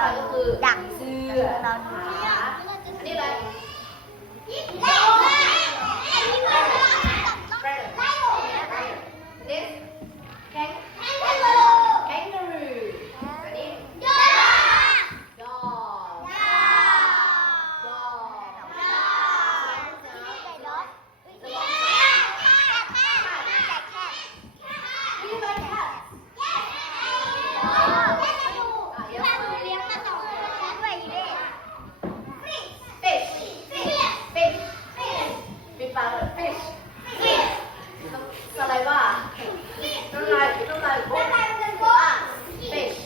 เอา butterfly ก็คือดักเสื้อเราขาอันนี้อะไร this kang kangaroo อันนี้ dog dog นี่เป็น cat อะเดี๋ยว fish fish fish ปลาเลย fish ต้ องสไลด์ว่าต้องลายต้องลายโบ๊ะอะ fish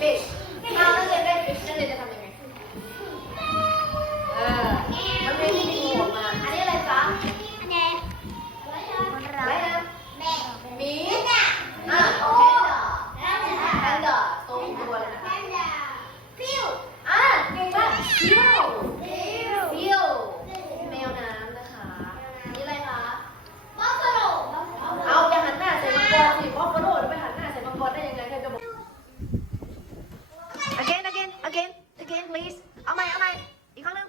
fish ถ้านักเรียนได้ fish นักเรียนจะทำยังไง เออ มันไม่ได้มีออกมา อันนี้อะไรจ๊ะอะไรนะหมีอะ panda panda ตรงตัวเลยนะคะอะเก่งมาก seal seal แมวน้ำนะคะ อันนี้อะไรคะ เอาอย่าหันหน้าใส่มังกรสิเพราะกระโดดไปหันหน้าใส่มังกรได้ยังไงเธอจะบอก again again again again please เอาใหม่เอาใหม่อีกครั้งหนึง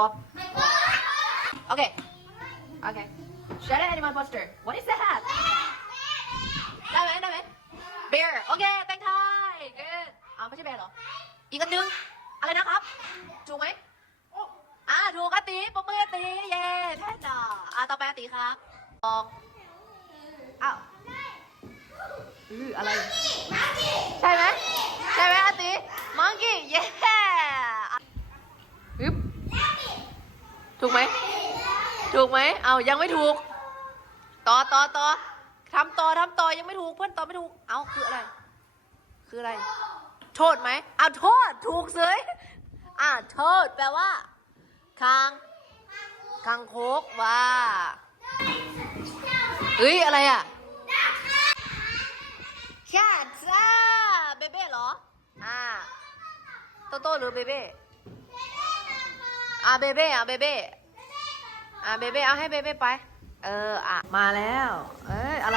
เอาตอบโอเคโอเค Shadow Animal Poster What is that ได้ไหมได้ไหม Bear โอเคแตงไทย good อ้าวไม่ใช่ bear เหรอ อีกอันหนึง อะไรนะครับ ถูกไหมอ่าถูกอาตีปมมืออาตีเย้แพนด้าอ่าต่อไปอาตีครับออกอ้าวอืออะไร ใช่ไหมใช่ไหมอาติมังกี้เย้ฮึบ ถูกไหม ถูกไหม เอายังไม่ถูก ต่อต่อต่อทำต่อทำต่อยังไม่ถูกเพื่อนต่อไม่ถูก เอาคืออะไร คืออะไร โทษไหมเอาโทษถูกเสยอ่าโทษแปลว่าคางคางโคกว่าเฮ้ยอะไรอะแคทอ่าเบเบ้เหรอ อ่าโตโต้หรือเบเบ้ อ่าเบเบ้อะเบเบ้อ่าเบเบ้เอาให้เบเบ้ไป เอออะมาแล้ว เอ้ยอะไร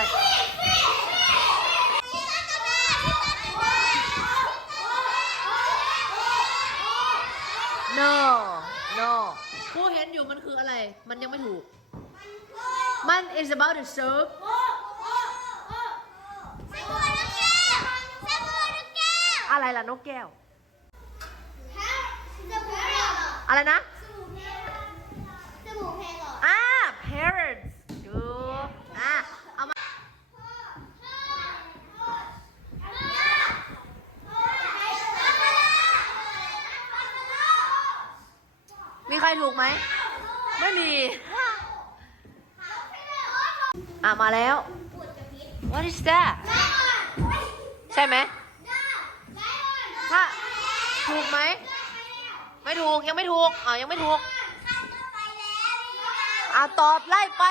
no no ครูเห็นอยู่มันคืออะไร มันยังไม่ถูก มัน is about to serve อะไรล่ะนกแก้ว อะไรนะ หมูแพรออ่า parrots ดูอ่าเอามามีใครถูกไหม ไม่มี อ่ามาแล้ว what is that ใช่ไหมถ้าถูกไหม ไม่ถูก ยังไม่ถูก อ่ายังไม่ถูก อ่าตอบไล่ไป